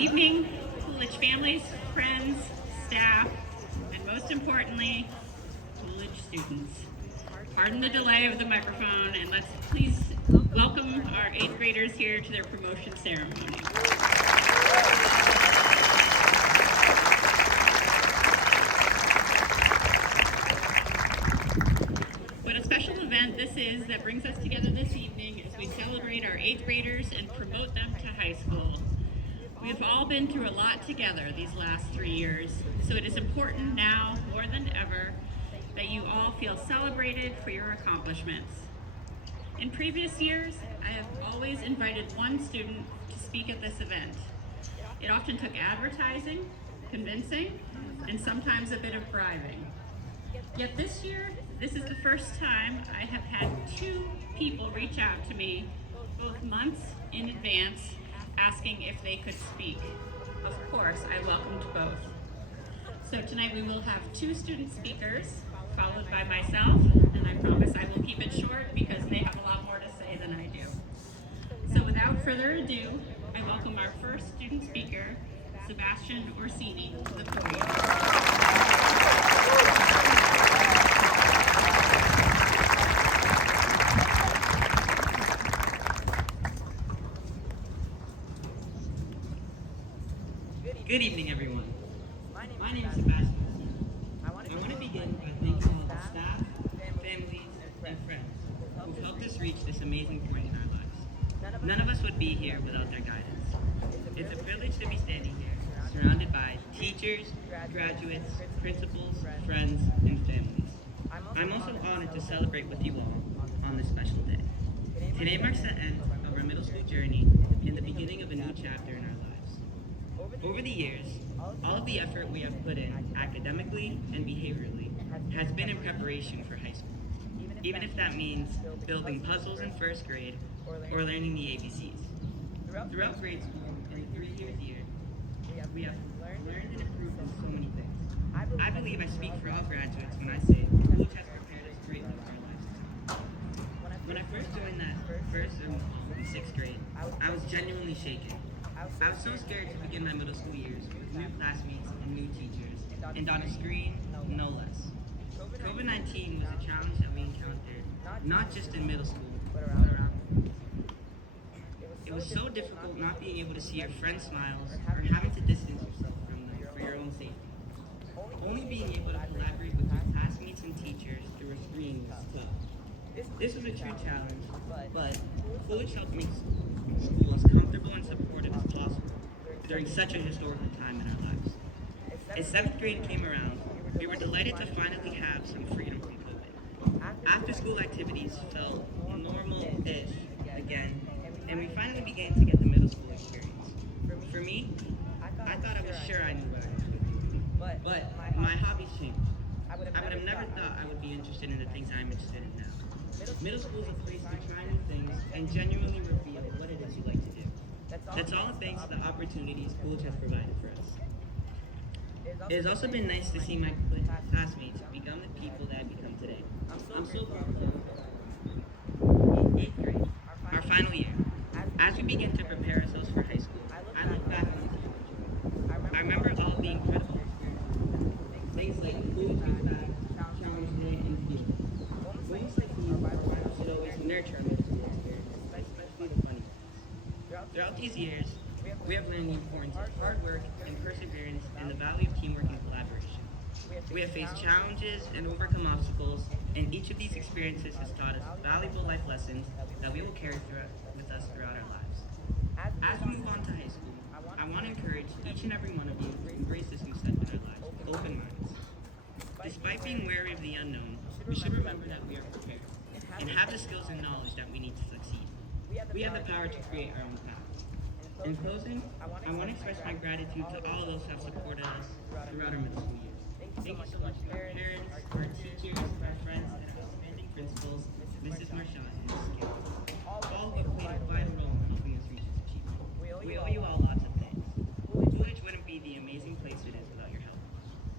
Evening, Coolidge families, friends, staff, and most importantly, Coolidge students. Pardon the delay of the microphone, and let's please welcome our 8th graders here to their promotion ceremony. What a special event this is that brings us together this evening as we celebrate our 8th graders and promote them to high school. We've all been through a lot together these last 3 years, so it is important now more than ever that you all feel celebrated for your accomplishments. In previous years, I have always invited one student to speak at this event. It often took advertising, convincing, and sometimes a bit of bribing. Yet this year, this is the first time I have had 2 people reach out to me, both months in advance, asking if they could speak. Of course, I welcomed both. So tonight we will have 2 student speakers, followed by myself, and I promise I will keep it short because they have a lot more to say than I do. So without further ado, I welcome our first student speaker, Sebastian Orsini, to the podium. Good evening, everyone. My name is Sebastian. I want to begin by thanking all the staff, families, and friends who've helped us reach this amazing point in our lives. None of us would be here without their guidance. It's a privilege to be standing here, surrounded by teachers, graduates, principals, friends, and families. I'm also honored to celebrate with you all on this special day. Today marks the end of our middle school journey and the beginning of a new chapter in our lives. Over the years, all of the effort we have put in academically and behaviorally has been in preparation for high school, even if that means building puzzles in first grade or learning the ABCs. Throughout grade school and the 3 year, we have learned and improved on so many things. I believe I speak for all graduates when I say Coolidge has prepared us greatly for our lives. When I first joined that first in 6th grade, I was genuinely shaken. I was so scared to begin my middle school years with new classmates and new teachers, and on a screen, no less. COVID-19 was a challenge that we encountered, not just in middle school, but around. It was so difficult not being able to see your friends' smiles or having to distance yourself from them for your own safety. Only being able to collaborate with your classmates and teachers through a screen was tough. This was a true challenge, but Coolidge helped make school as comfortable and supportive as possible during such a historical time in our lives. As 7th grade came around, we were delighted to finally have some freedom from COVID. After school activities felt normal-ish again, and we finally began to get the middle school experience. For me, I thought I was sure I knew what I was doing, but my hobbies changed. I would have never thought I would be interested in the things I'm interested in now. Middle school is a place to try new things and genuinely reveal what it is you like to do. That's all thanks to the opportunities Coolidge has provided for us. It has also been nice to see my classmates become the people that I've become today. I'm so proud of them. 8th grade, our final year. As we begin to prepare ourselves for high school, I look back on this year. I remember all the incredible experiences. Things like Coolidge Youth Back, Challenge Day, and Field. Moments like these should always nurture our middle school experience, especially the funny ones. Throughout these years, we have learned the importance of hard work and perseverance and the value of teamwork and collaboration. We have faced challenges and overcome obstacles, and each of these experiences has taught us valuable life lessons that we will carry with us throughout our lives. As we move on to high school, I want to encourage each and every one of you to embrace this new step in our lives with open minds. Despite being wary of the unknown, we should remember that we are prepared and have the skills and knowledge that we need to succeed. We have the power to create our own path. In closing, I want to express my gratitude to all those who have supported us throughout our middle school years. Thank you so much to our parents, our teachers, our friends, and our outstanding principals, Mrs. Marchand and Mrs. Gill, all who have played a vital role in helping us reach this achievement. We owe you all lots of thanks. Coolidge wouldn't be the amazing place it is without your help.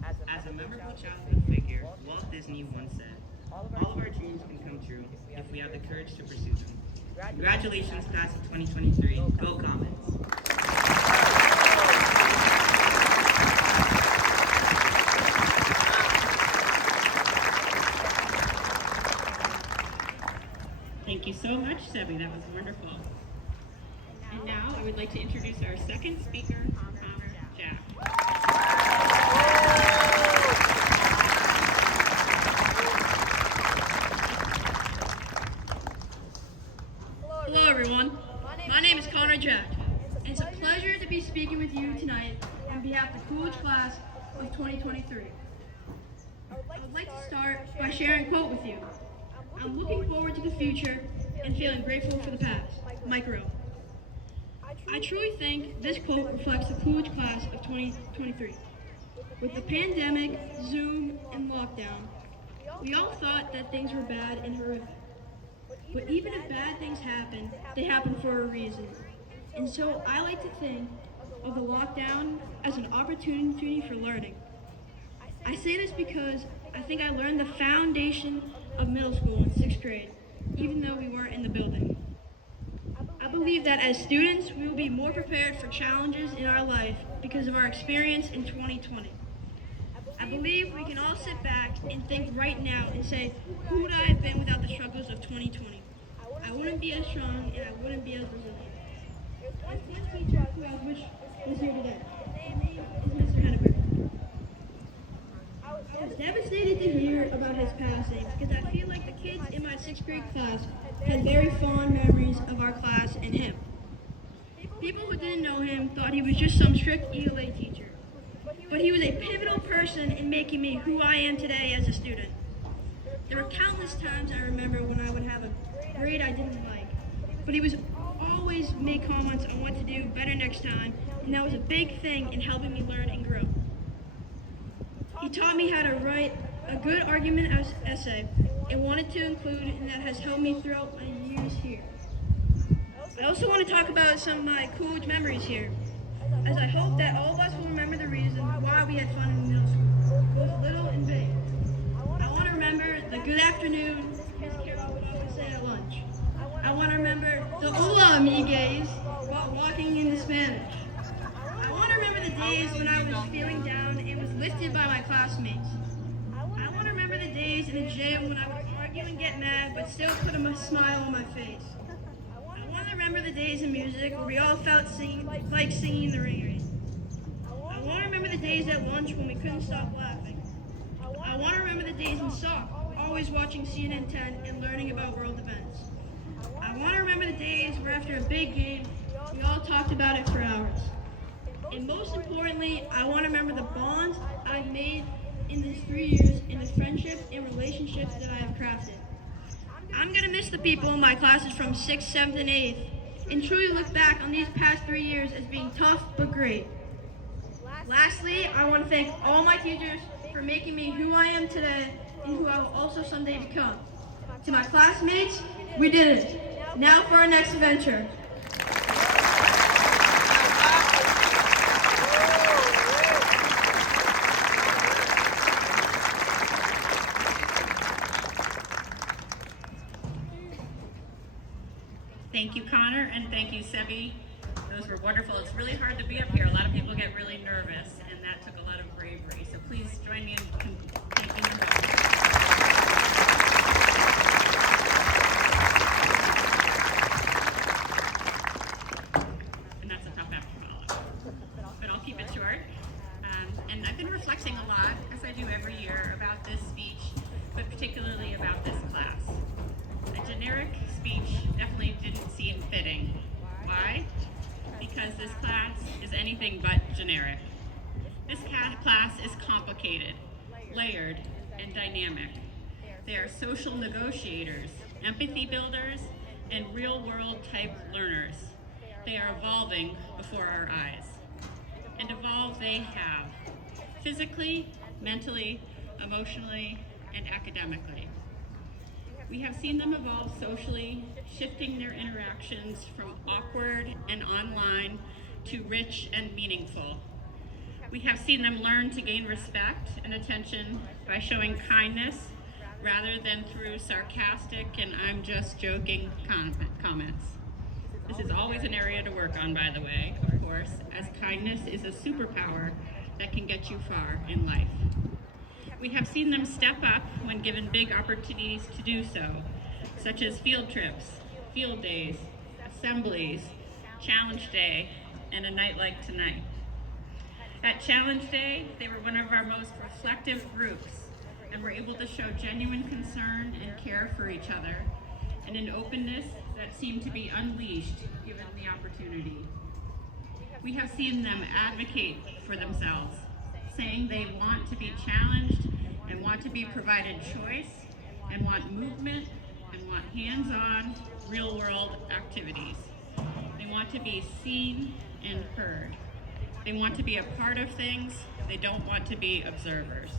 As a memorable childhood figure, Walt Disney once said, all of our dreams can come true if we have the courage to pursue them. Congratulations, class of 2023. Go Comets! so much, Sebi. That was wonderful. And now I would like to introduce our second speaker, Connor Jack. Hello everyone, my name is Connor Jack, and it's a pleasure to be speaking with you tonight on behalf of the Coolidge class of 2023. I would like to start by sharing a quote with you. I'm looking forward to the future and feeling grateful for the past. Mike Rowe. I truly think this quote reflects the Coolidge class of 2023. With the pandemic, Zoom, and lockdown, we all thought that things were bad and horrific. But even if bad things happen, they happen for a reason. And so I like to think of the lockdown as an opportunity for learning. I say this because I think I learned the foundation of middle school in 6th grade, even though we weren't in the building. I believe that as students, we will be more prepared for challenges in our life because of our experience in 2020. I believe we can all sit back and think right now and say, who would I have been without the struggles of 2020? I wouldn't be as strong and I wouldn't be as resilient. There's one teacher who I wish was here today. His name is Mr. Henneberg. I was devastated to hear about his passing because I feel like the kids in my 6th grade class had very fond memories of our class and him. People who didn't know him thought he was just some strict ELA teacher. But he was a pivotal person in making me who I am today as a student. There were countless times I remember when I would have a grade I didn't like, but he was always make comments on what to do better next time, and that was a big thing in helping me learn and grow. He taught me how to write a good argument essay and wanted to include, and that has helped me throughout my years here. I also want to talk about some of my Coolidge memories here, as I hope that all of us will remember the reason why we had fun in middle school, both little and big. I want to remember the good afternoon Miss Carol would always say at lunch. I want to remember the hola amigues while walking into Spanish. I want to remember the days when I was feeling down and was lifted by my classmates. I want to remember the days in the gym when I would argue and get mad but still put a smile on my face. I want to remember the days in music where we all felt like singing the Ring Ring. I want to remember the days at lunch when we couldn't stop laughing. I want to remember the days in SOC, always watching CNN 10 and learning about world events. I want to remember the days where after a big game, we all talked about it for hours. And most importantly, I want to remember the bonds I've made in these 3 years and the friendships and relationships that I have crafted. I'm going to miss the people in my classes from 6th, 7th, and 8th, and truly look back on these past 3 years as being tough but great. Lastly, I want to thank all my teachers for making me who I am today and who I will also someday become. To my classmates, we did it. Now for our next adventure. Thank you, Connor, and thank you, Sebi. Those were wonderful. It's really hard to be up here. A lot of people get really nervous, and that took a lot of bravery. So please join me in thanking them both. And that's a tough act to follow. But I'll keep it short. And I've been reflecting a lot, as I do every year, about this speech, but particularly about this class. A generic speech definitely didn't seem fitting. Why? Because this class is anything but generic. This class is complicated, layered, and dynamic. They are social negotiators, empathy builders, and real-world type learners. They are evolving before our eyes. And evolve they have, physically, mentally, emotionally, and academically. We have seen them evolve socially, shifting their interactions from awkward and online to rich and meaningful. We have seen them learn to gain respect and attention by showing kindness rather than through sarcastic and I'm just joking comments. This is always an area to work on, by the way, of course, as kindness is a superpower that can get you far in life. We have seen them step up when given big opportunities to do so, such as field trips, field days, assemblies, challenge day, and a night like tonight. At Challenge Day, they were one of our most reflective groups and were able to show genuine concern and care for each other and an openness that seemed to be unleashed given the opportunity. We have seen them advocate for themselves, saying they want to be challenged and want to be provided choice and want movement and want hands-on, real-world activities. They want to be seen and heard. They want to be a part of things. They don't want to be observers.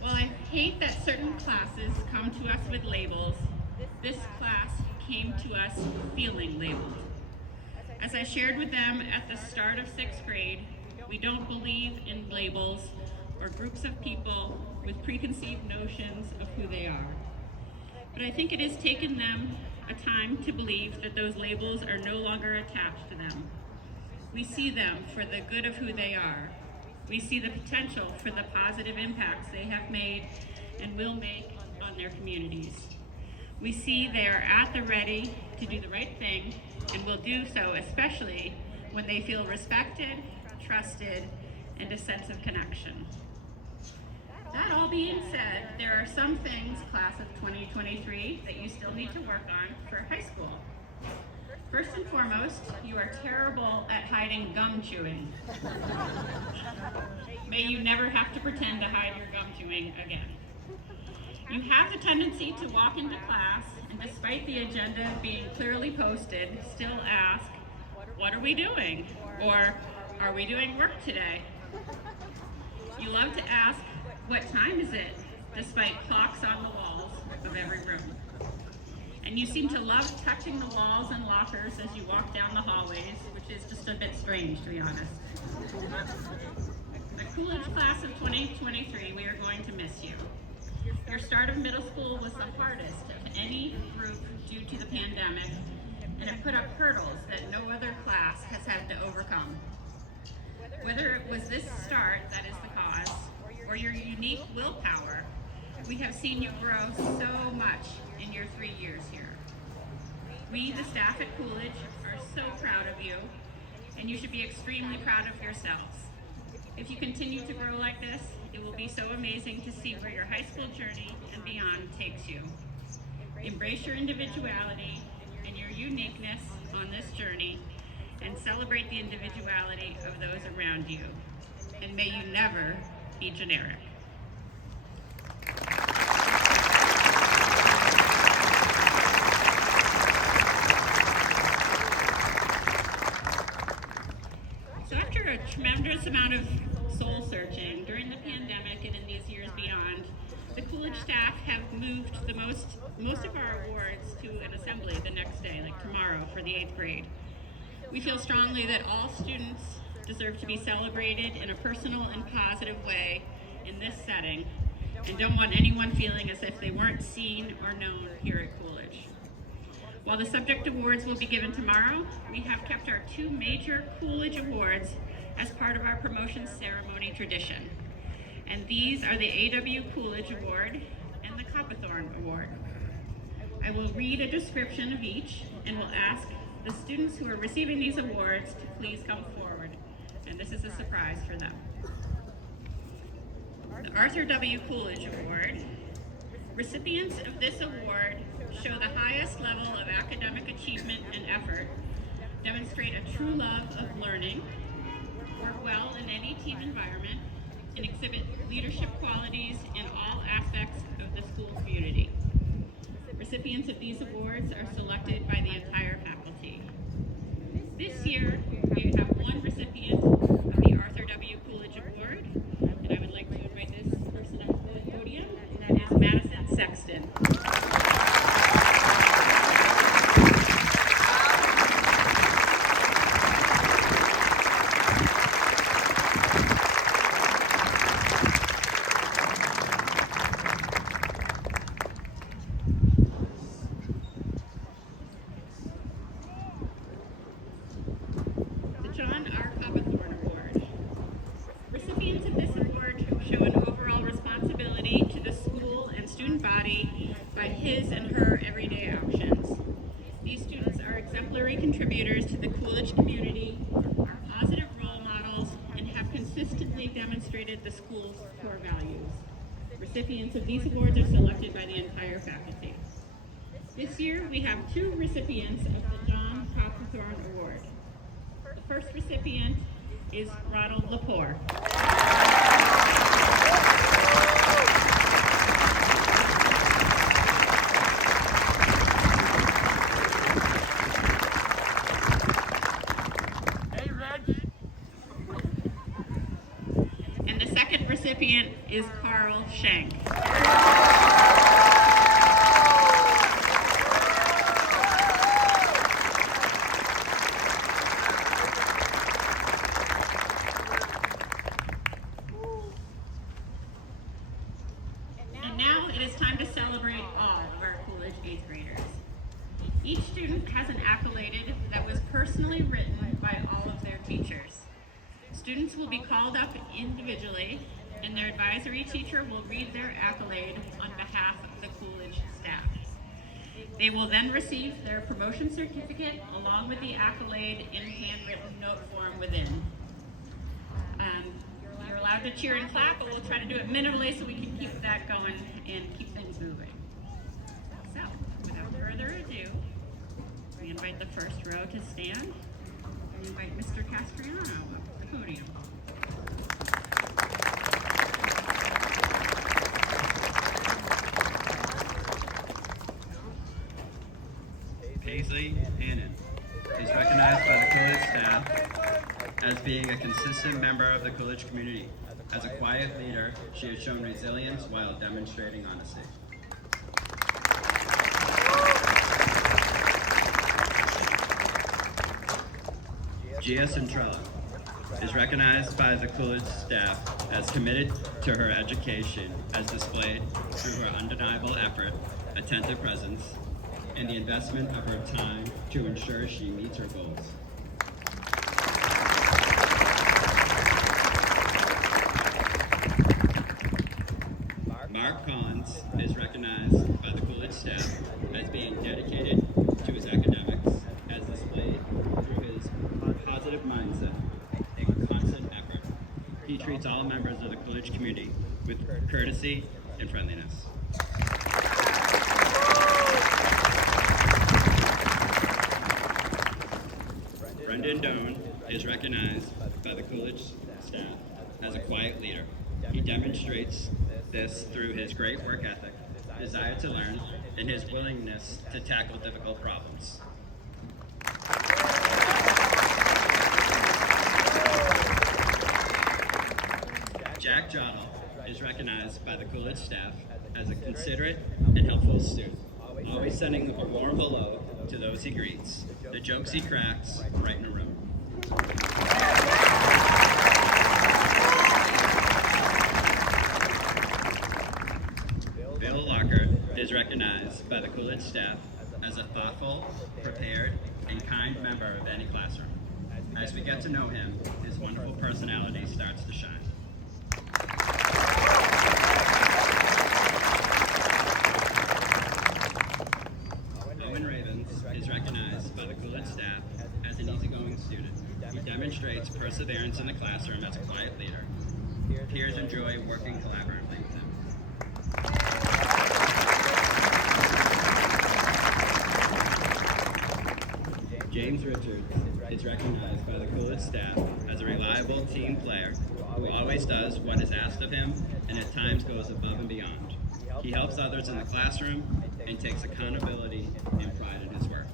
While I hate that certain classes come to us with labels, this class came to us feeling labeled. As I shared with them at the start of 6th grade, we don't believe in labels or groups of people with preconceived notions of who they are. But I think it has taken them a time to believe that those labels are no longer attached to them. We see them for the good of who they are. We see the potential for the positive impacts they have made and will make on their communities. We see they are at the ready to do the right thing and will do so especially when they feel respected, trusted, and a sense of connection. That all being said, there are some things, class of 2023, that you still need to work on for high school. First and foremost, you are terrible at hiding gum chewing. May you never have to pretend to hide your gum chewing again. You have the tendency to walk into class and despite the agenda being clearly posted, still ask, "What are we doing?" Or, "Are we doing work today?" You love to ask, "What time is it?" despite clocks on the walls of every room. And you seem to love touching the walls and lockers as you walk down the hallways, which is just a bit strange, to be honest. The Coolidge class of 2023, we are going to miss you. Your start of middle school was the hardest of any group due to the pandemic, and it put up hurdles that no other class has had to overcome. Whether it was this start that is the cause, or your unique willpower, we have seen you grow so much in your 3 years here. We, the staff at Coolidge, are so proud of you, and you should be extremely proud of yourselves. If you continue to grow like this, it will be so amazing to see where your high school journey and beyond takes you. Embrace your individuality and your uniqueness on this journey, and celebrate the individuality of those around you. And may you never be generic. So after a tremendous amount of soul searching during the pandemic and in these years beyond, the Coolidge staff have moved most of our awards to an assembly the next day, like tomorrow, for the 8th grade. We feel strongly that all students deserve to be celebrated in a personal and positive way in this setting, and don't want anyone feeling as if they weren't seen or known here at Coolidge. While the subject awards will be given tomorrow, we have kept our 2 major Coolidge awards as part of our promotion ceremony tradition. And these are the A.W. Coolidge Award and the Copperthorne Award. I will read a description of each and will ask the students who are receiving these awards to please come forward. And this is a surprise for them. The Arthur W. Coolidge Award. Recipients of this award show the highest level of academic achievement and effort, demonstrate a true love of learning, work well in any team environment, and exhibit leadership qualities in all aspects of the school community. Recipients of these awards are selected by the entire faculty. This year, we have 1 recipient of the Arthur W. Coolidge Award, and I would like to invite this person up to the podium, and that is Madison Sexton. The John R. Copperthorne demonstrated the school's core values. Recipients of these awards are selected by the entire faculty. This year, we have 2 recipients of the John Copperthorne Award. The first recipient is Ronald Lepore. And the second recipient is Carl Schenk. And now it is time to celebrate all of our Coolidge 8th graders. Each student has an accolade that was personally written by all of their teachers. Students will be called up individually, and their advisory teacher will read their accolade on behalf of the Coolidge staff. They will then receive their promotion certificate along with the accolade in handwritten note form within. You're allowed to cheer and clap, but we'll try to do it minimally so we can keep that going and keep things moving. So, without further ado, we invite the first row to stand and invite Mr. Castriano up to the podium. Paisley Hannon is recognized by the Coolidge staff as being a consistent member of the Coolidge community. As a quiet leader, she has shown resilience while demonstrating honesty. Gia Centrella is recognized by the Coolidge staff as committed to her education as displayed through her undeniable effort, attentive presence, and the investment of her time to ensure she meets her goals. Mark Collins is recognized by the Coolidge staff as being dedicated to his academics, as displayed through his positive mindset and constant effort. He treats all members of the Coolidge community with courtesy and friendliness. Brendan Doan is recognized by the Coolidge staff as a quiet leader. He demonstrates this through his great work ethic, desire to learn, and his willingness to tackle difficult problems. Jack Jottle is recognized by the Coolidge staff as a considerate and helpful student, always sending a warm hello to those he greets, the jokes he cracks right in a room. Bill Locker is recognized by the Coolidge staff as a thoughtful, prepared, and kind member of any classroom. As we get to know him, his wonderful personality starts to shine. Owen Ravens is recognized by the Coolidge staff as an easygoing student. He demonstrates perseverance in the classroom as a quiet leader. Peers enjoy working collaboratively with him. James Richards is recognized by the Coolidge staff as a reliable team player who always does what is asked of him and at times goes above and beyond. He helps others in the classroom and takes accountability and pride in his work.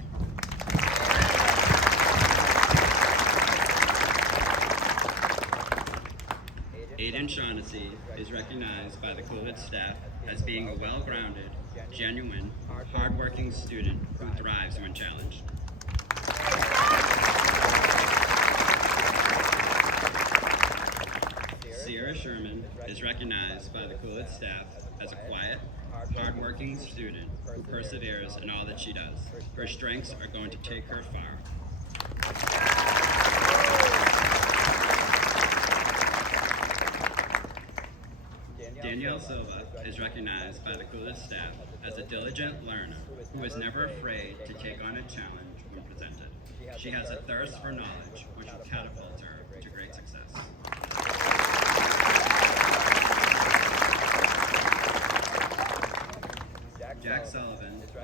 Aiden Shaughnessy is recognized by the Coolidge staff as being a well-grounded, genuine, hard-working student who thrives when challenged. Sierra Sherman is recognized by the Coolidge staff as a quiet, hard-working student who perseveres in all that she does. Her strengths are going to take her far. Danielle Silva is recognized by the Coolidge staff as a diligent learner who is never afraid to take on a challenge when presented. She has a thirst for knowledge, which will catapult her to great success.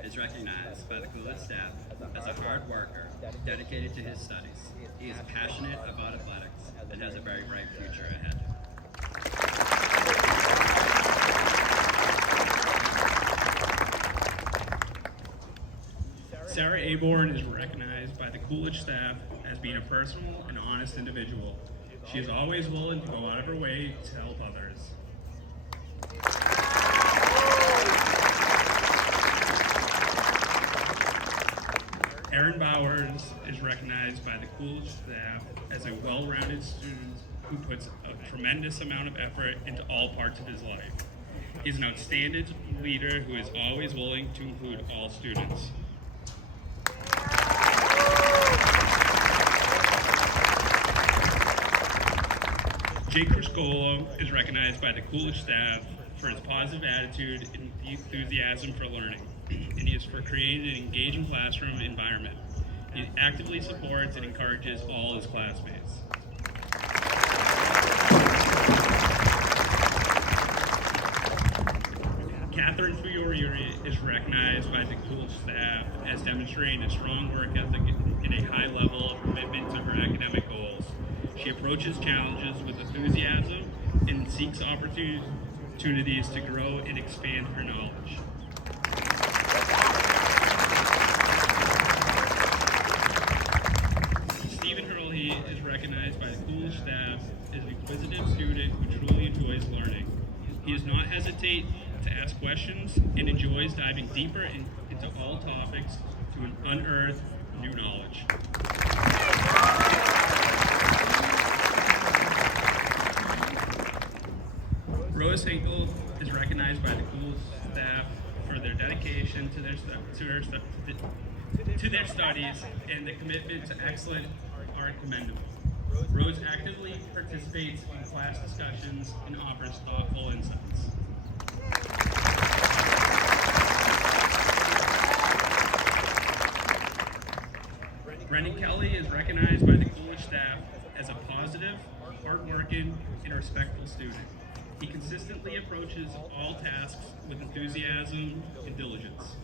is recognized by the Coolidge staff as a hard worker dedicated to his studies. He is passionate about athletics and has a very bright future ahead. Sarah Aborn is recognized by the Coolidge staff as being a personal and honest individual. She is always willing to go out of her way to help others. Erin Bowers is recognized by the Coolidge staff as a well-rounded student who puts a tremendous amount of effort into all parts of his life. He's an outstanding leader who is always willing to include all students. Jake Criscolo is recognized by the Coolidge staff for his positive attitude and enthusiasm for learning, and he is for creating an engaging classroom environment. He actively supports and encourages all his classmates. Catherine Fiore is recognized by the Coolidge staff as demonstrating a strong work ethic and a high level of commitment to her academic goals. She approaches challenges with enthusiasm and seeks opportunities to grow and expand her knowledge. Stephen Hurley is recognized by the Coolidge staff as an inquisitive student who truly enjoys learning. He does not hesitate to ask questions and enjoys diving deeper into all topics to unearth new knowledge. Rose Hinkle is recognized by the Coolidge staff for their dedication to their studies and the commitment to excellent are commendable. Rose actively participates in class discussions and offers thoughtful insights. Brendan Kelly is recognized by the Coolidge staff as a positive, hardworking, and respectful student. He consistently approaches all tasks with enthusiasm and diligence.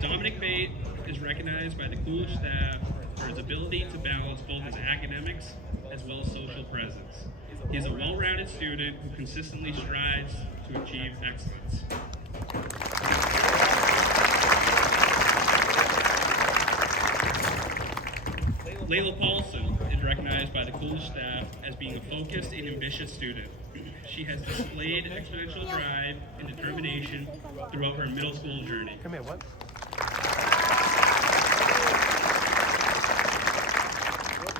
Dominic Bate is recognized by the Coolidge staff for his ability to balance both his academics as well as social presence. He is a well-rounded student who consistently strives to achieve excellence. Layla Paulson is recognized by the Coolidge staff as being a focused and ambitious student. She has displayed exponential drive and determination throughout her middle school journey. Come here, what?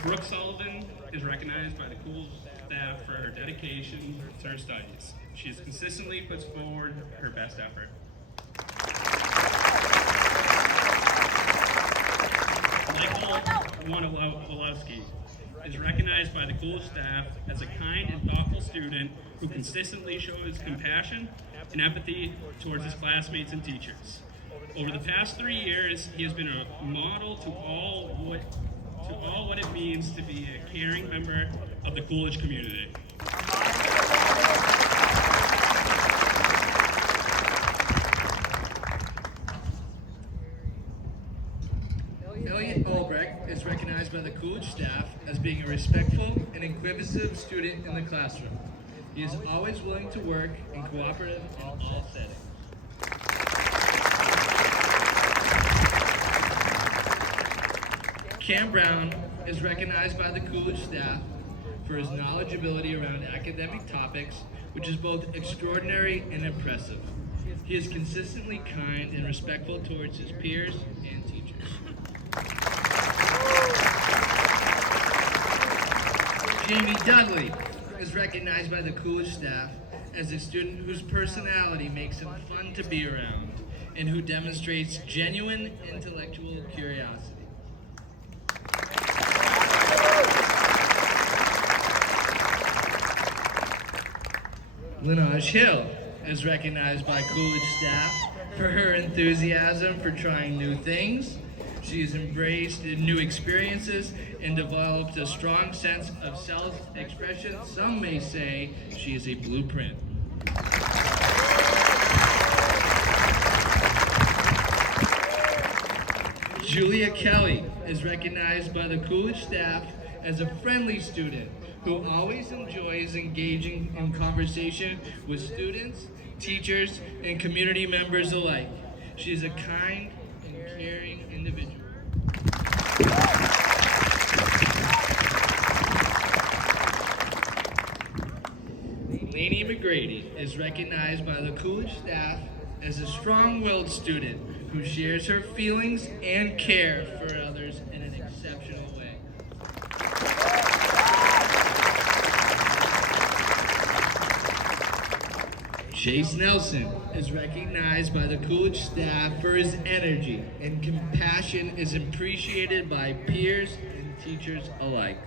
Brooke Sullivan is recognized by the Coolidge staff for her dedication to her studies. She has consistently puts forward her best effort. Michael Wanilowski is recognized by the Coolidge staff as a kind and thoughtful student who consistently shows compassion and empathy towards his classmates and teachers. Over the past 3 years, he has been a model to all what it means to be a caring member of the Coolidge community. Elliot Albrecht is recognized by the Coolidge staff as being a respectful and inquisitive student in the classroom. He is always willing to work and cooperative in all settings. Cam Brown is recognized by the Coolidge staff for his knowledgeability around academic topics, which is both extraordinary and impressive. He is consistently kind and respectful towards his peers and teachers. Jamie Dudley is recognized by the Coolidge staff as a student whose personality makes him fun to be around and who demonstrates genuine intellectual curiosity. Linaj Hill is recognized by Coolidge staff for her enthusiasm for trying new things, She has embraced new experiences and developed a strong sense of self-expression. Some may say she is a blueprint. Julia Kelly is recognized by the Coolidge staff as a friendly student who always enjoys engaging in conversation with students, teachers, and community members alike. She is a kind and caring individual. Lainey McGrady is recognized by the Coolidge staff as a strong-willed student who shares her feelings and care for others in an exceptional way. Chase Nelson is recognized by the Coolidge staff for his energy and compassion is appreciated by peers and teachers alike.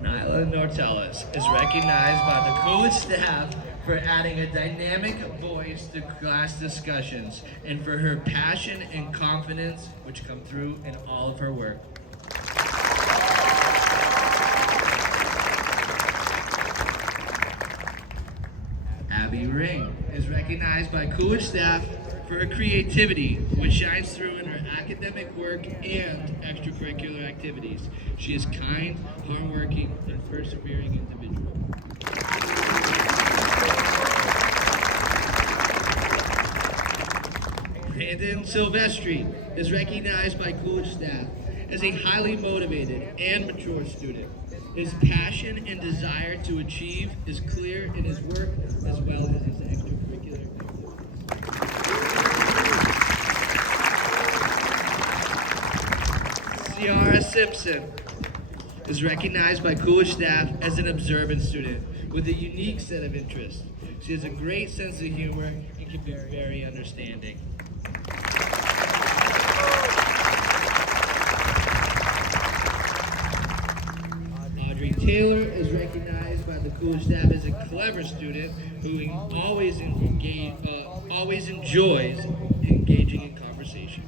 Nyla Nortellis is recognized by the Coolidge staff for adding a dynamic voice to class discussions and for her passion and confidence which come through in all of her work. Abby Ring is recognized by Coolidge staff for her creativity, which shines through in her academic work and extracurricular activities. She is kind, hardworking, and persevering individual. Brandon Silvestri is recognized by Coolidge staff as a highly motivated and mature student. His passion and desire to achieve is clear in his work as well as his extracurricular activities. Ciara Simpson is recognized by Coolidge staff as an observant student with a unique set of interests. She has a great sense of humor and can be very understanding. Taylor is recognized by the Coolidge staff as a clever student who always enjoys engaging in conversation.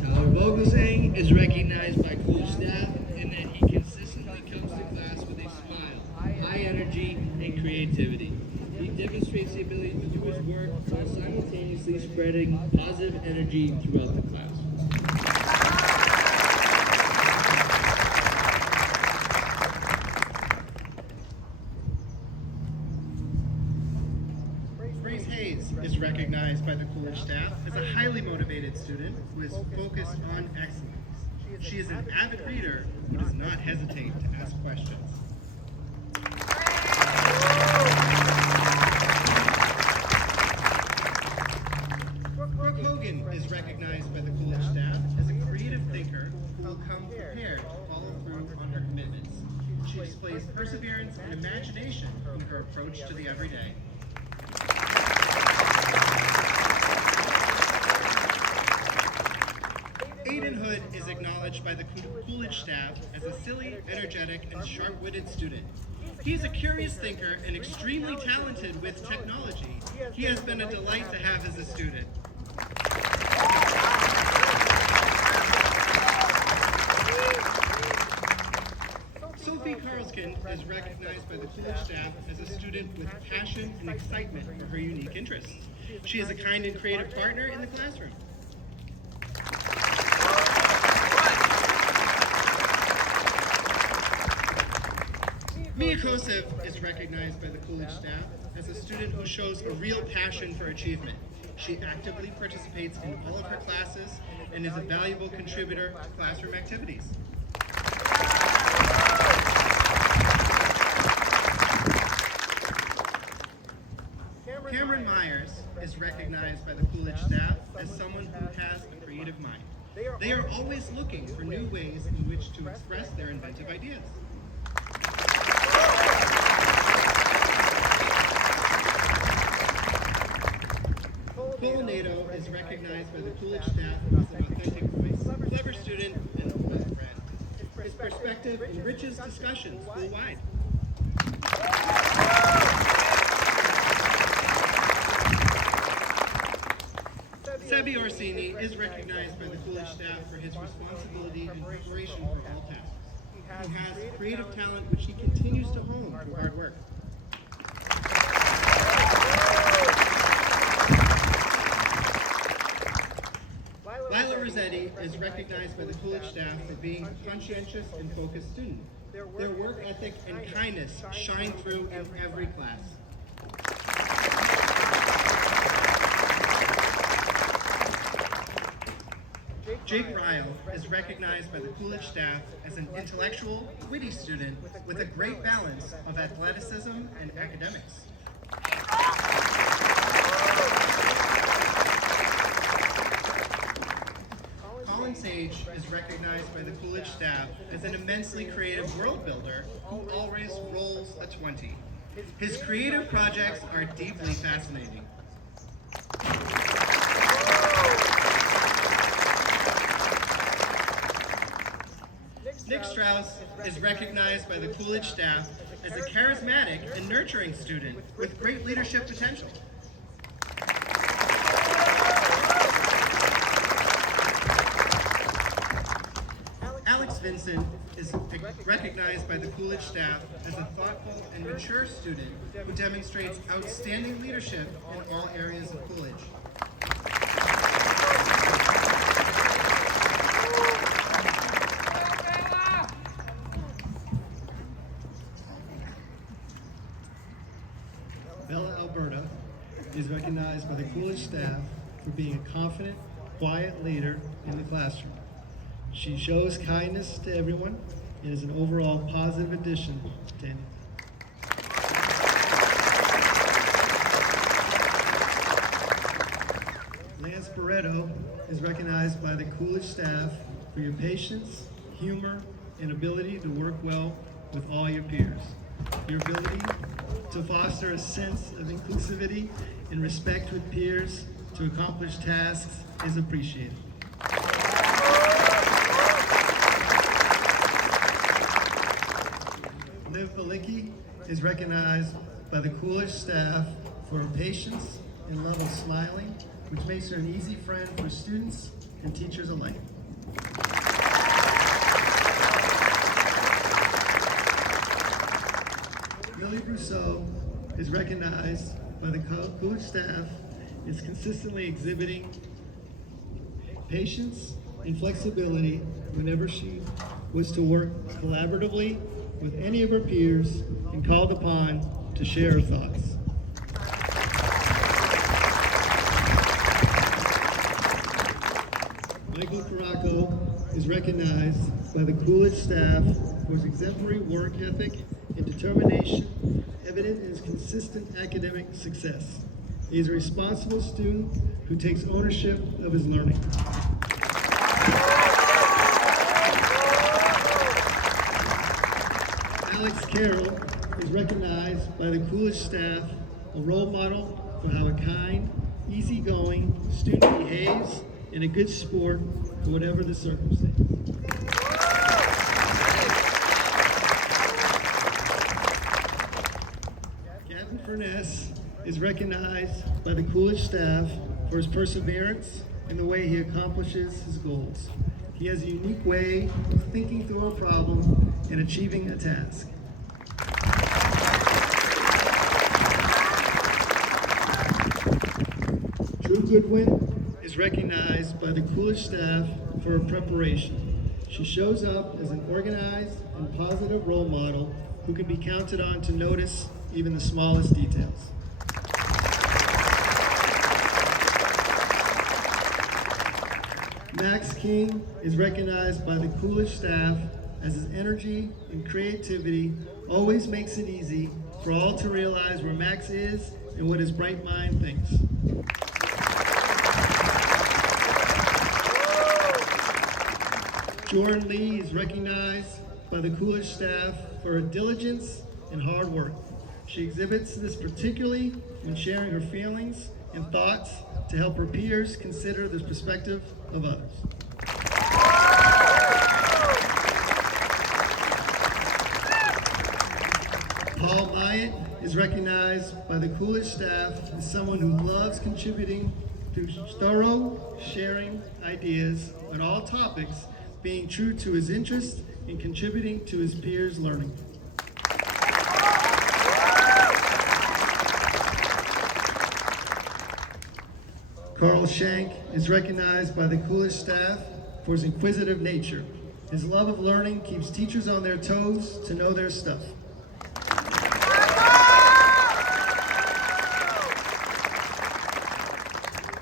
Tyler Vogelsang is recognized by Coolidge staff in that he consistently comes to class with a smile, high energy, and creativity. He demonstrates the ability to do his work while simultaneously spreading positive energy throughout the class. Grace Hayes is recognized by the Coolidge staff as a highly motivated student who is focused on excellence. She is an avid reader who does not hesitate to ask questions. Is recognized by the Coolidge staff as a creative thinker who will come prepared to follow through on her commitments. She displays perseverance and imagination in her approach to the everyday. Aiden Hood is acknowledged by the Coolidge staff as a silly, energetic, and sharp-witted student. He is a curious thinker and extremely talented with technology. He has been a delight to have as a student. Sophie Karlskin is recognized by the Coolidge staff as a student with passion and excitement for her unique interests. She is a kind and creative partner in the classroom. Mia Kosev is recognized by the Coolidge staff as a student who shows a real passion for achievement. She actively participates in all of her classes and is a valuable contributor to classroom activities. Cameron Myers is recognized by the Coolidge staff as someone who has a creative mind. They are always looking for new ways in which to express their inventive ideas. Cole Nato is recognized by the Coolidge staff as an authentic voice, clever student, and a friend. His perspective enriches discussion school-wide. Sebi Orsini is recognized by the Coolidge staff for his responsibility and preparation for all tasks. He has creative talent which he continues to hone through hard work. Lila Rossetti is recognized by the Coolidge staff for being a conscientious and focused student. Their work ethic and kindness shine through in every class. Jake Ryle is recognized by the Coolidge staff as an intellectual, witty student with a great balance of athleticism and academics. Colin Sage is recognized by the Coolidge staff as an immensely creative world builder who always rolls a 20. His creative projects are deeply fascinating. Nick Strauss is recognized by the Coolidge staff as a charismatic and nurturing student with great leadership potential. Alex Vincent is recognized by the Coolidge staff as a thoughtful and mature student who demonstrates outstanding leadership in all areas of Coolidge. Bella Alberta is recognized by the Coolidge staff for being a confident, quiet leader in the classroom. She shows kindness to everyone and is an overall positive addition to any. Lance Barreto is recognized by the Coolidge staff for your patience, humor, and ability to work well with all your peers. Your ability to foster a sense of inclusivity and respect with peers to accomplish tasks is appreciated. Liv Balicki is recognized by the Coolidge staff for her patience and love of smiling, which makes her an easy friend for students and teachers alike. Millie Brousseau is recognized by the Coolidge staff as consistently exhibiting patience and flexibility whenever she was to work collaboratively with any of her peers and called upon to share her thoughts. Michael Caraco is recognized by the Coolidge staff for his exemplary work ethic and determination, evident in his consistent academic success. He is a responsible student who takes ownership of his learning. Alex Carroll is recognized by the Coolidge staff, a role model for how a kind, easygoing student behaves in a good sport for whatever the circumstance. Gavin Furness is recognized by the Coolidge staff for his perseverance and the way he accomplishes his goals. He has a unique way of thinking through a problem and achieving a task. Drew Goodwin is recognized by the Coolidge staff for her preparation. She shows up as an organized and positive role model who can be counted on to notice even the smallest details. Max King is recognized by the Coolidge staff as his energy and creativity always makes it easy for all to realize where Max is and what his bright mind thinks. Jordan Lee is recognized by the Coolidge staff for her diligence and hard work. She exhibits this particularly when sharing her feelings and thoughts to help her peers consider the perspective of others. Paul Myatt is recognized by the Coolidge staff as someone who loves contributing through thorough sharing ideas on all topics, being true to his interests and contributing to his peers' learning. Carl Shank is recognized by the Coolidge staff for his inquisitive nature. His love of learning keeps teachers on their toes to know their stuff.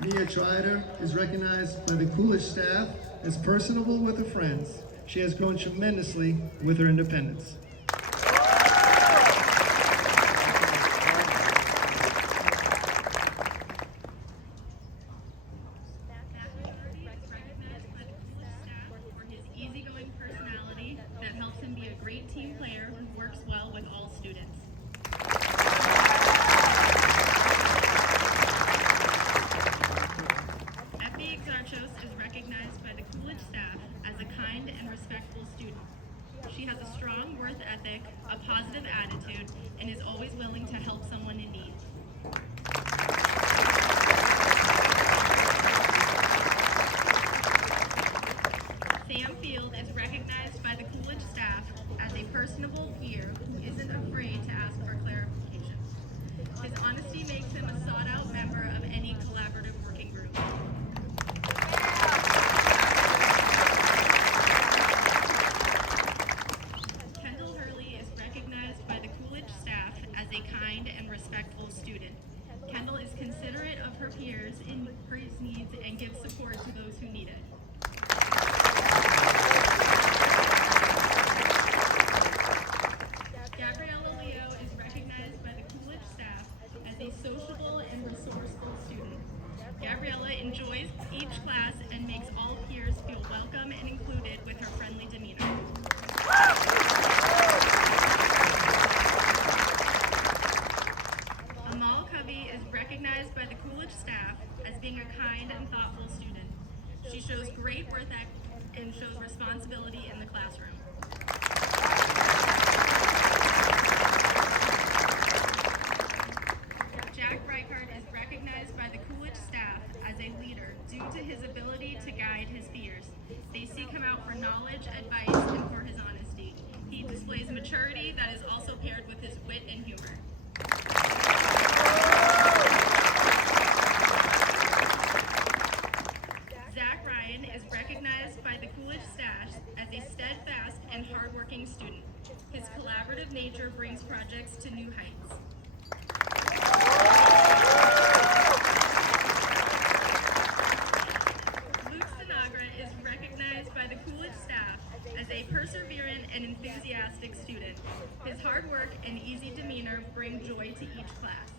Mia Trider is recognized by the Coolidge staff as personable with her friends. She has grown tremendously with her independence. Easygoing personality that helps him be a great team player who works well with all students. Effie Exarchos is recognized by the Coolidge staff as a kind and respectful student. She has a strong work ethic, a positive attitude, and is always willing to help someone in need. Sam Field is recognized by the Coolidge staff as a personable peer who isn't afraid to ask for clarification. His honesty makes him a sought-out member of any collaborative working group. Kendall Hurley is recognized by the Coolidge staff as a kind and respectful student. Kendall is considerate of her peers in her needs and gives support to those who need it. Gabriella Leo is recognized by the Coolidge staff as a sociable and resourceful student. Gabriella enjoys each class and makes all peers feel welcome and included with her friendly demeanor. Amal Covey is recognized by the Coolidge staff as being a kind and thoughtful student. She shows great work ethic and shows responsibility in the classroom. Jack Reichard is recognized by the Coolidge staff as a leader due to his ability to guide his peers. They seek him out for knowledge, advice, and for his honesty. He displays maturity that is also paired with his wit and humor. Zach Ryan is recognized by the Coolidge staff as a steadfast and hardworking student. His collaborative nature brings projects to new heights. Luke Sinagra is recognized by the Coolidge staff as a perseverant and enthusiastic student. His hard work and easy demeanor bring joy to each class.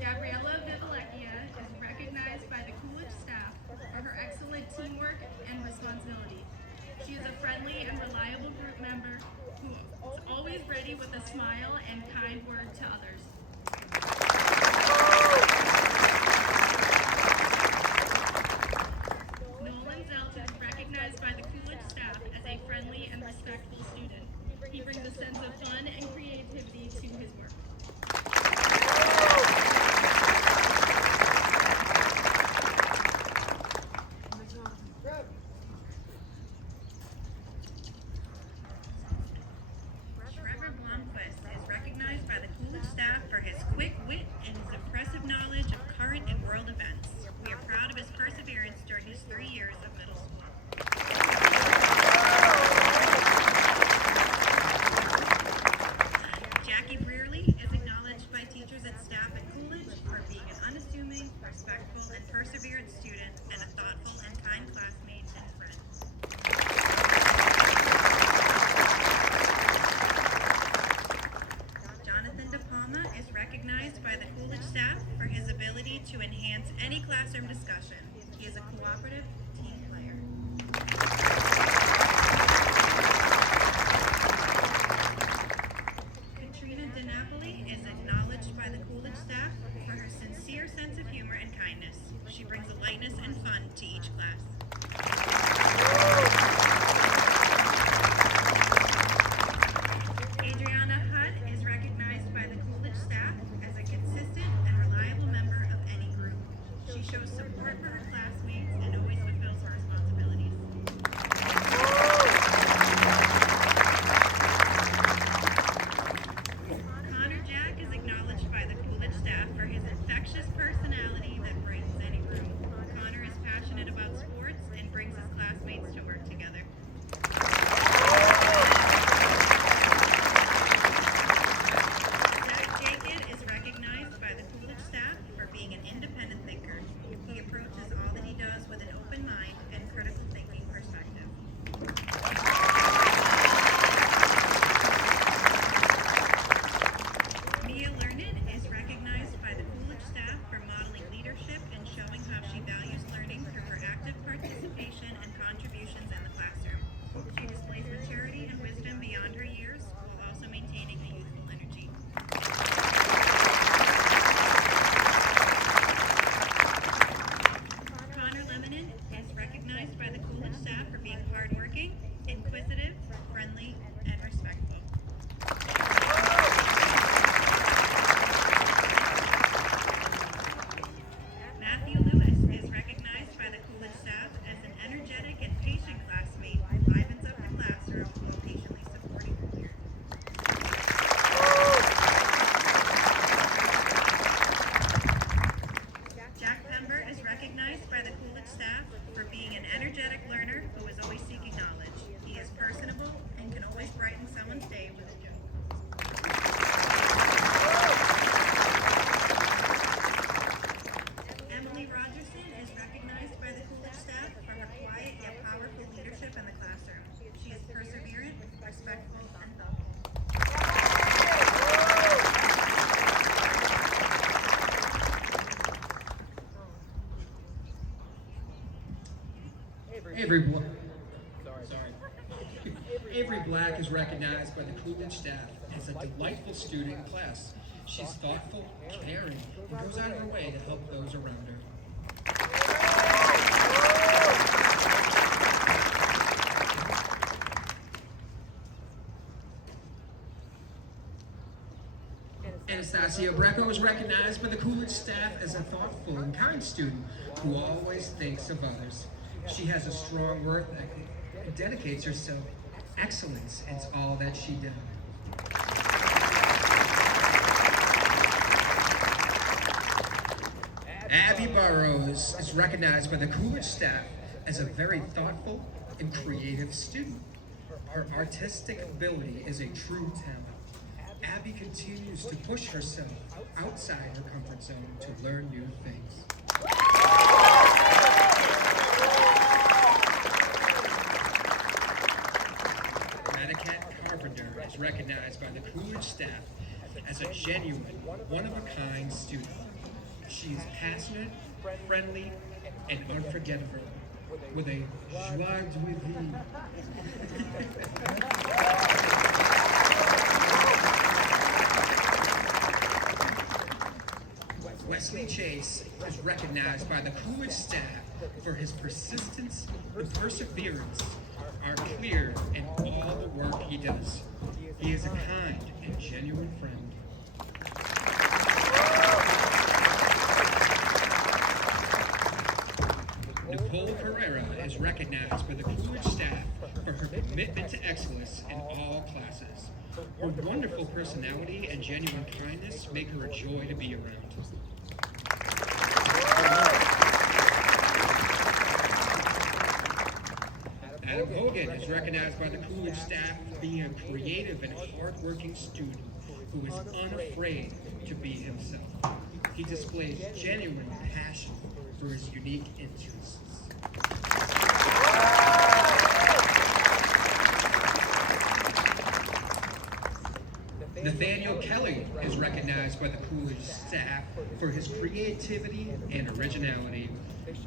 Gabriella Vivalecchia is recognized by the Coolidge staff for her excellent teamwork and responsibility. She is a friendly and reliable group member who is always ready with a smile and kind word to others. Nolan Zelt is recognized by the Coolidge staff as a friendly and respectful student. He brings a sense of fun and creativity to his work. Trevor Blomquist is recognized by the Coolidge staff for his quick wit and his impressive knowledge of current and world events. We are proud of his perseverance during his 3 years of middle school. Jackie Brearley is acknowledged by teachers and staff at Coolidge for being an unassuming, respectful, and perseverant student and a thoughtful and kind classmate and friend. Jonathan De Palma is recognized by the Coolidge staff for his ability to enhance any classroom discussion. He is a cooperative team player. Katrina DiNapoli is acknowledged by the Coolidge staff for her sincere sense of humor and kindness. She brings a lightness and fun to each class. passionate about sports and brings his classmates to work together. Zach Jacob is recognized by the Coolidge staff for being an independent thinker. He approaches all that he does with an open mind and critical thinking perspective. Mia Learned is recognized by the Coolidge staff for modeling leadership and showing how she values learning through her active participation and contributions in the classroom. She displays maturity and wisdom beyond her years while also maintaining a youthful energy. Connor Lemonin is recognized by the Coolidge staff for being hardworking, inquisitive, friendly, and respectful. Matthew Lewis is recognized by the Coolidge staff as an energetic and patient classmate who livens up the classroom while patiently supporting her peers. Jack Pember is recognized by the Coolidge staff for being an energetic learner who is always seeking knowledge. He is personable and can always brighten someone's day with a joke. Emily Rogerson is recognized by the Coolidge staff for her quiet yet powerful leadership in the classroom. She is perseverant, respectful, and thoughtful. Avery Black is recognized by the Coolidge staff as a delightful student in class. She's thoughtful, caring, and goes out of her way to help those around her. Anastasia Brecco is recognized by the Coolidge staff as a thoughtful and kind student who always thinks of others. She has a strong work ethic and dedicates herself. Excellence is all that she does. Abby Burrows is recognized by the Coolidge staff as a very thoughtful and creative student. Her artistic ability is a true talent. Abby continues to push herself outside her comfort zone to learn new things. Radicat Carpenter is recognized by the Coolidge staff as a genuine, one-of-a-kind student. She is passionate, friendly, and unforgettable, with a joie de vivre. Wesley Chase is recognized by the Coolidge staff for his persistence and perseverance are clear in all the work he does. He is a kind and genuine friend. Nicole Herrera is recognized by the Coolidge staff for her commitment to excellence in all classes. Her wonderful personality and genuine kindness make her a joy to be around. Adam Hogan is recognized by the Coolidge staff for being a creative and hardworking student who is unafraid to be himself. He displays genuine passion for his unique interests. Nathaniel Kelly is recognized by the Coolidge staff for his creativity and originality.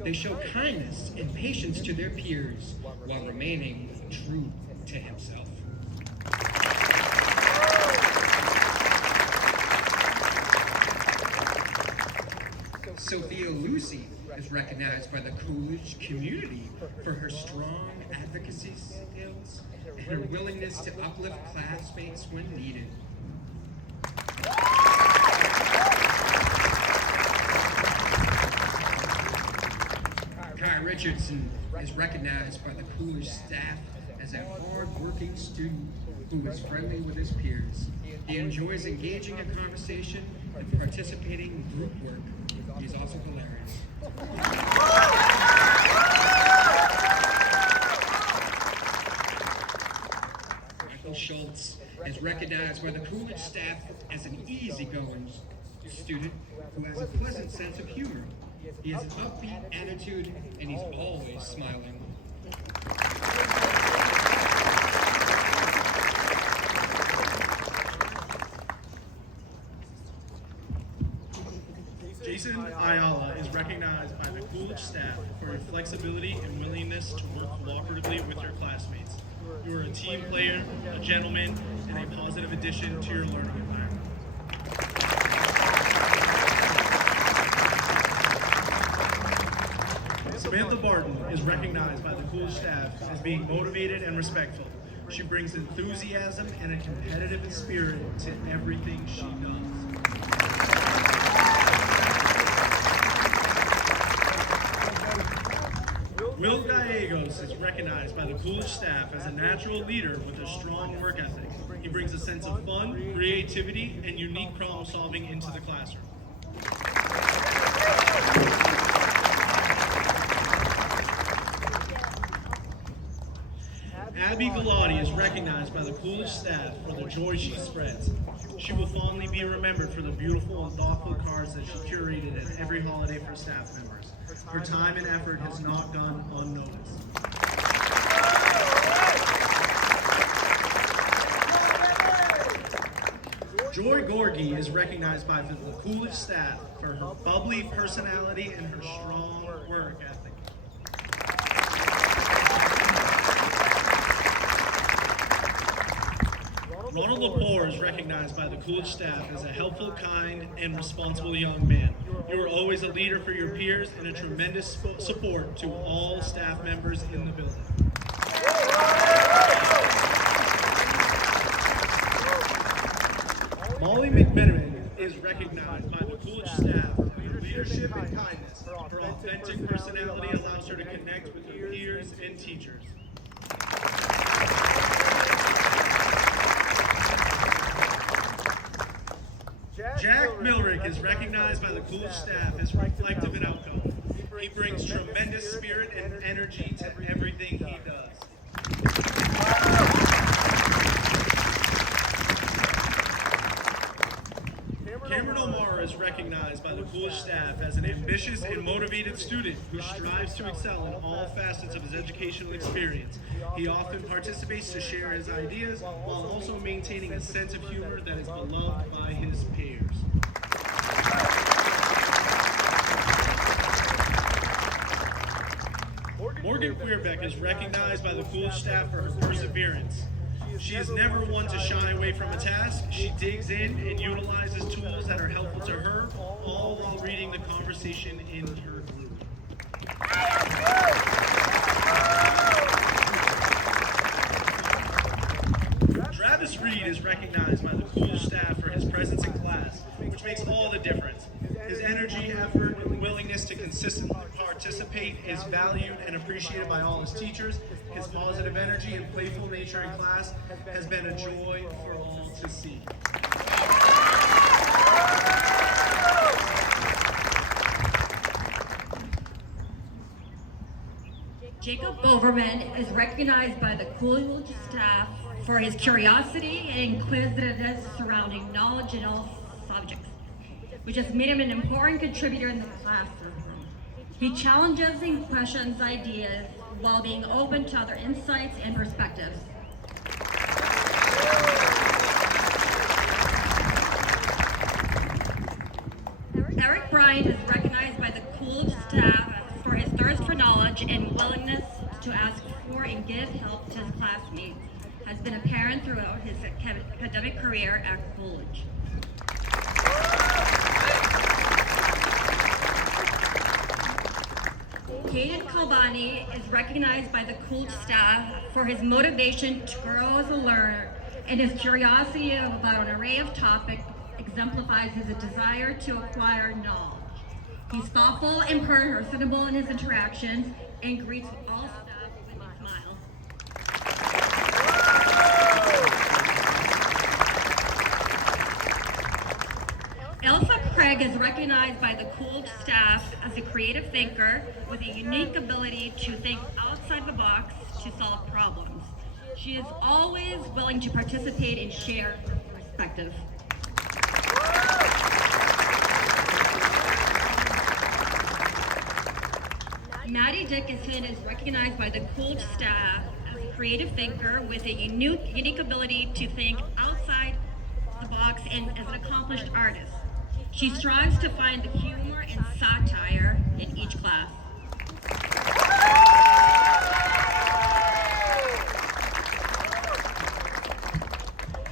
They show kindness and patience to their peers while remaining true to himself. Sophia Lucy is recognized by the Coolidge community for her strong advocacy skills and her willingness to uplift classmates when needed. Kai Richardson is recognized by the Coolidge staff as a hard-working student who is friendly with his peers. He enjoys engaging in conversation and participating in group work. He's also hilarious. is recognized by the Coolidge staff as an easygoing student who has a pleasant sense of humor. He has an upbeat attitude and he's always smiling. Jason Ayala is recognized by the Coolidge staff for your flexibility and willingness to work cooperatively with your classmates. You are a team player, a gentleman, and a positive addition to your learning environment. Samantha Barton is recognized by the Coolidge staff as being motivated and respectful. She brings enthusiasm and a competitive spirit to everything she does. Will Gallegos is recognized by the Coolidge staff as a natural leader with a strong work ethic. He brings a sense of fun, creativity, and unique problem solving into the classroom. Abby Galati is recognized by the Coolidge staff for the joy she spreads. She will fondly be remembered for the beautiful and thoughtful cards that she curated at every holiday for staff members. Her time and effort has not gone unnoticed. Joy Gorgie is recognized by the Coolidge staff for her bubbly personality and her strong work ethic. Ronald Lepore is recognized by the Coolidge staff as a helpful, kind, and responsible young man. You are always a leader for your peers and a tremendous support to all staff members in the building. Molly McMenamin is recognized by the Coolidge staff for her leadership and kindness. Her authentic personality allows her to connect with her peers and teachers. Jack Milrick is recognized by the Coolidge staff as reflective and outgoing. He brings tremendous spirit and energy to everything he does. Cameron Omar is recognized by the Coolidge staff as an ambitious and motivated student who strives to excel in all facets of his educational experience. He often participates to share his ideas while also maintaining a sense of humor that is beloved by his peers. Morgan Queerbeck is recognized by the Coolidge staff for her perseverance. She is never one to shy away from a task. She digs in and utilizes tools that are helpful to her, all while reading the conversation in her group. Travis Reed is recognized by the Coolidge staff for his presence in class, which makes all the difference. His energy, effort, and willingness to consistently participate is valued and appreciated by all his teachers. His positive energy and playful nature in class has been a joy for all to see. Jacob Overman is recognized by the Coolidge staff for his curiosity and inquisitiveness surrounding knowledge in all subjects, which has made him an important contributor in the classroom. He challenges and questions ideas while being open to other insights and perspectives. Eric Bryant is recognized by the Coolidge staff for his thirst for knowledge and willingness to ask for and give help to his classmates has been apparent throughout his academic career at Coolidge. Caden Kalbani is recognized by the Coolidge staff for his motivation to grow as a learner, and his curiosity about an array of topics exemplifies his desire to acquire knowledge. He's thoughtful and personable in his interactions and greets all staff with a smile. Elsa Craig is recognized by the Coolidge staff as a creative thinker with a unique ability to think outside the box to solve problems. She is always willing to participate and share her perspective. Maddie Dickinson is recognized by the Coolidge staff as a creative thinker with a unique ability to think outside the box and as an accomplished artist. She strives to find the humor and satire in each class.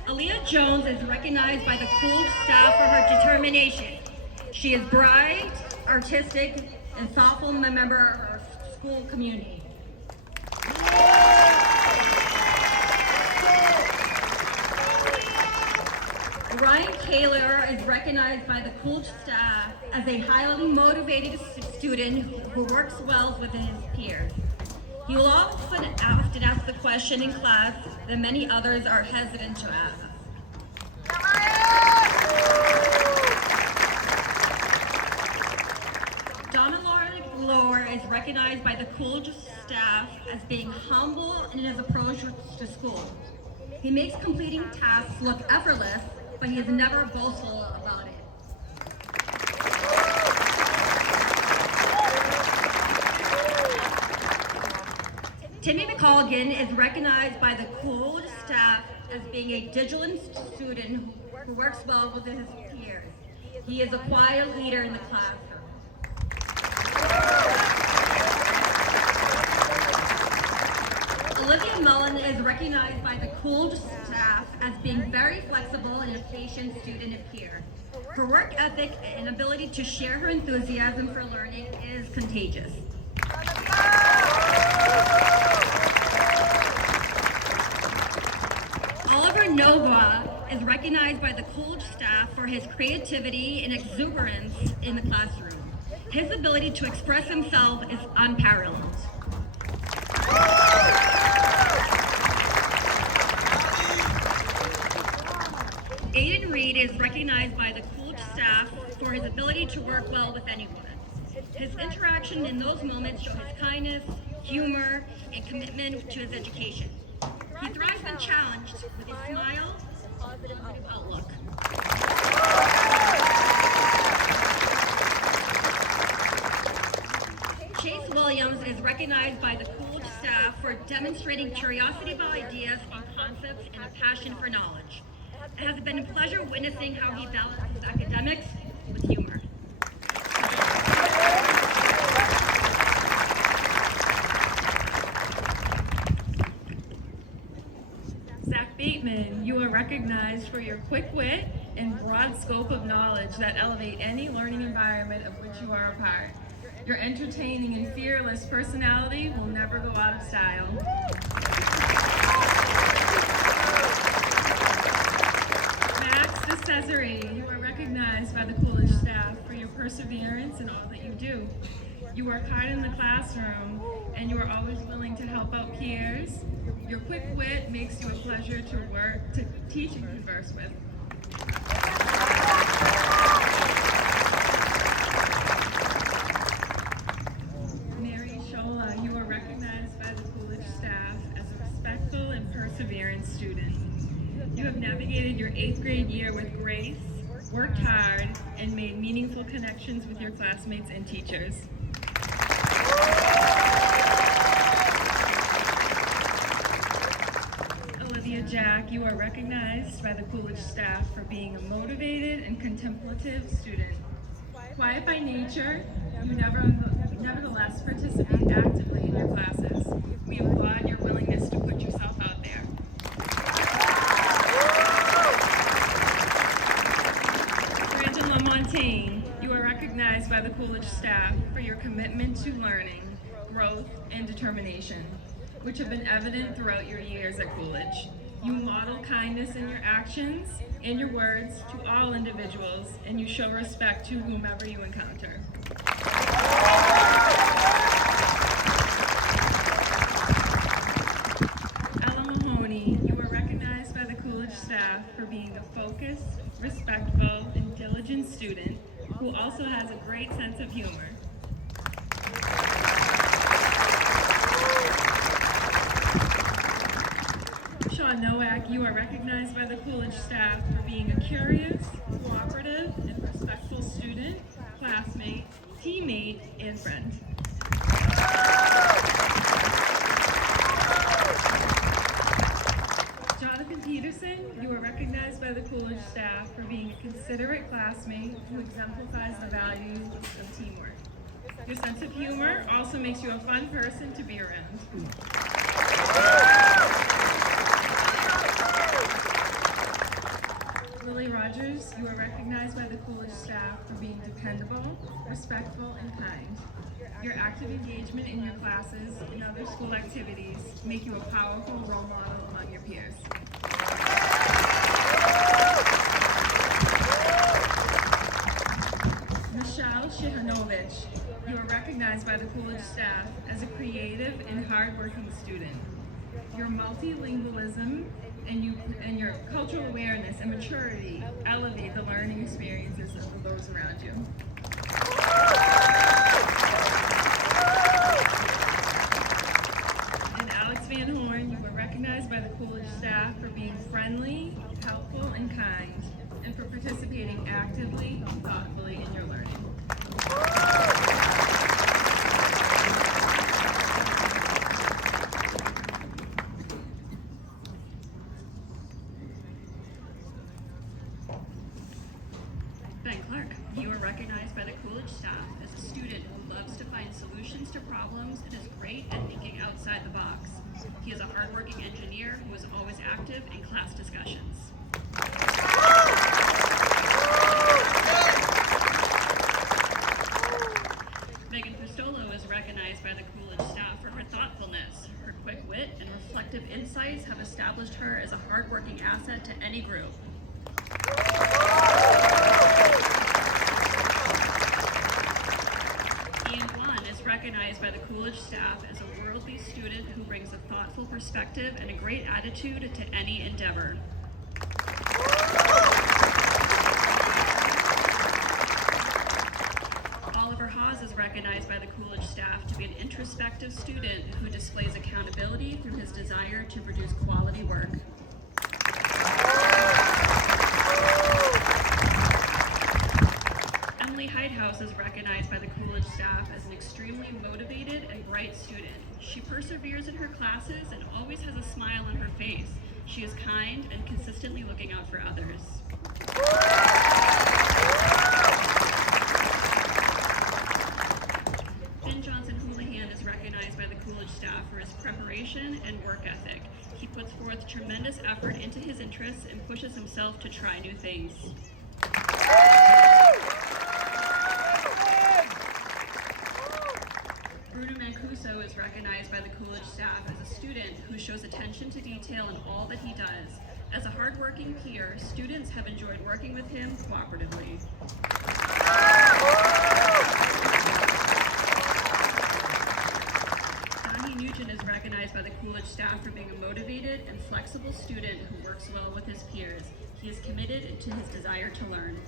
Aaliyah Jones is recognized by the Coolidge staff for her determination. She is bright, artistic, and thoughtful member of our school community. Ryan Taylor is recognized by the Coolidge staff as a highly motivated student who works well with his peers. He will often ask the question in class that many others are hesitant to ask. Donna Lore is recognized by the Coolidge staff as being humble in his approach to school. He makes completing tasks look effortless, but he is never boastful about it. Timmy McColgan is recognized by the Coolidge staff as being a diligent student who works well with his peers. He is a quiet leader in the classroom. Olivia Mullen is recognized by the Coolidge staff as being very flexible and a patient student and peer. Her work ethic and ability to share her enthusiasm for learning is contagious. Oliver Nova is recognized by the Coolidge staff for his creativity and exuberance in the classroom. His ability to express himself is unparalleled. Aiden Reed is recognized by the Coolidge staff for his ability to work well with anyone. His interaction in those moments show his kindness, humor, and commitment to his education. He thrives when challenged with a smile and positive outlook. Chase Williams is recognized by the Coolidge staff for demonstrating curiosity about ideas and concepts and a passion for knowledge. It has been a pleasure witnessing how he balances academics with humor. Zach Bateman, you are recognized for your quick wit and broad scope of knowledge that elevate any learning environment of which you are a part. Your entertaining and fearless personality will never go out of style. Cesare, you are recognized by the Coolidge staff for your perseverance in all that you do. You work hard in the classroom, and you are always willing to help out peers. Your quick wit makes you a pleasure to teach and converse with. Mary Shola, you are recognized by the Coolidge staff as a respectful and perseverant student. You have navigated your 8th grade year with grace, worked hard, and made meaningful connections with your classmates and teachers. Olivia Jack, you are recognized by the Coolidge staff for being a motivated and contemplative student. Quiet by nature, you nevertheless participate actively in your classes. We applaud your willingness to put yourself out there. You are recognized by the Coolidge staff for your commitment to learning, growth, and determination, which have been evident throughout your years at Coolidge. You model kindness in your actions and your words to all individuals, and you show respect to whomever you encounter. Ella Mahoney, you are recognized by the Coolidge staff for being a focused, respectful, and diligent student who also has a great sense of humor. Sean Nowak, you are recognized by the Coolidge staff for being a curious, cooperative, and respectful student, classmate, teammate, and friend. Jonathan Peterson, you are recognized by the Coolidge staff for being a considerate classmate who exemplifies the values of teamwork. Your sense of humor also makes you a fun person to be around. Lily Rogers, you are recognized by the Coolidge staff for being dependable, respectful, and kind. Your active engagement in your classes and other school activities make you a powerful role model among your peers. Michelle Shihanovich, you are recognized by the Coolidge staff as a creative and hardworking student. Your multilingualism and your cultural awareness and maturity elevate the learning experiences of those around you. And Alex Van Horn, you were recognized by the Coolidge staff for being friendly, helpful, and kind, and for participating actively and thoughtfully in your learning. Ben Clark, you are recognized by the Coolidge staff as a student who loves to find solutions to problems and is great at thinking outside the box. He is a hardworking engineer who is always active in class discussions. Megan Pistolo is recognized by the Coolidge staff for her thoughtfulness. Her quick wit and reflective insights have established her as a hardworking asset to any group. Recognized by the Coolidge staff as a worldly student who brings a thoughtful perspective and a great attitude to any endeavor. Oliver Hawes is recognized by the Coolidge staff to be an introspective student who displays accountability through his desire to produce quality work. Heithouse is recognized by the Coolidge staff as an extremely motivated and bright student. She perseveres in her classes and always has a smile on her face. She is kind and consistently looking out for others. Ben Johnson Houlihan is recognized by the Coolidge staff for his preparation and work ethic. He puts forth tremendous effort into his interests and pushes himself to try new things. Bruno Mancuso is recognized by the Coolidge staff as a student who shows attention to detail in all that he does. As a hardworking peer, students have enjoyed working with him cooperatively. Donnie Nugent is recognized by the Coolidge staff for being a motivated and flexible student who works well with his peers. He is committed to his desire to learn.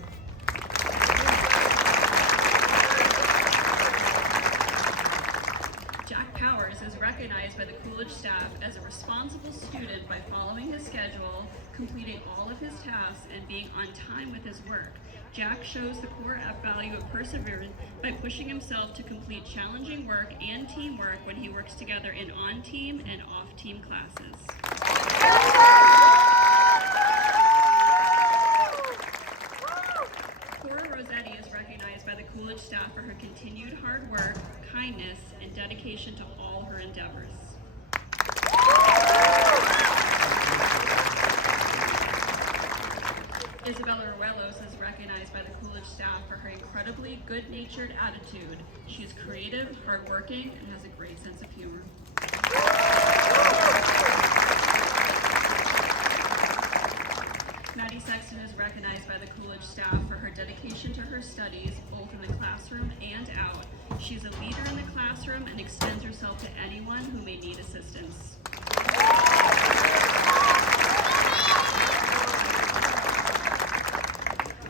Jack Powers is recognized by the Coolidge staff as a responsible student by following his schedule, completing all of his tasks, and being on time with his work. Jack shows the core value of perseverance by pushing himself to complete challenging work and teamwork when he works together in on-team and off-team classes. Cora Rossetti is recognized by the Coolidge staff for her continued hard work, kindness, and dedication to all her endeavors. Isabella Ruelos is recognized by the Coolidge staff for her incredibly good-natured attitude. She is creative, hardworking, and has a great sense of humor. Maddie Sexton is recognized by the Coolidge staff for her dedication to her studies, both in the classroom and out. She is a leader in the classroom and extends herself to anyone who may need assistance.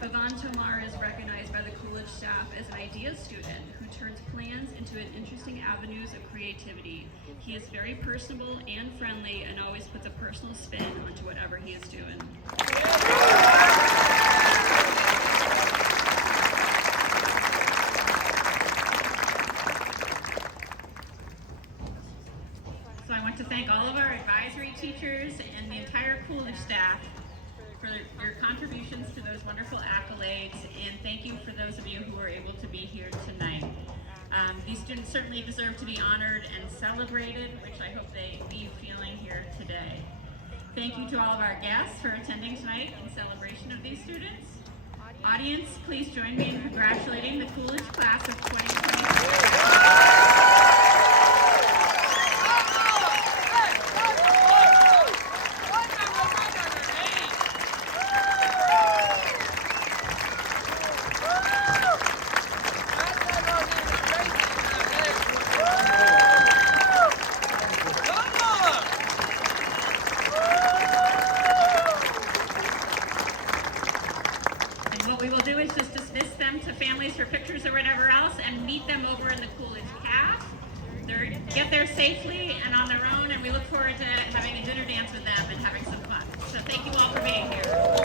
Yvonne Tomar is recognized by the Coolidge staff as an ideas student who turns plans into interesting avenues of creativity. He is very personable and friendly and always puts a personal spin onto whatever he is doing. So I want to thank all of our advisory teachers and the entire Coolidge staff for your contributions to those wonderful accolades, and thank you for those of you who were able to be here tonight. These students certainly deserve to be honored and celebrated, which I hope they leave feeling here today. Thank you to all of our guests for attending tonight in celebration of these students. Audience, please join me in congratulating the Coolidge class of 2023. What we will do is just dismiss them to families for pictures or whatever else and meet them over in the Coolidge caf. Get there safely and on their own, and we look forward to having a dinner dance with them and having some fun. So thank you all for being here.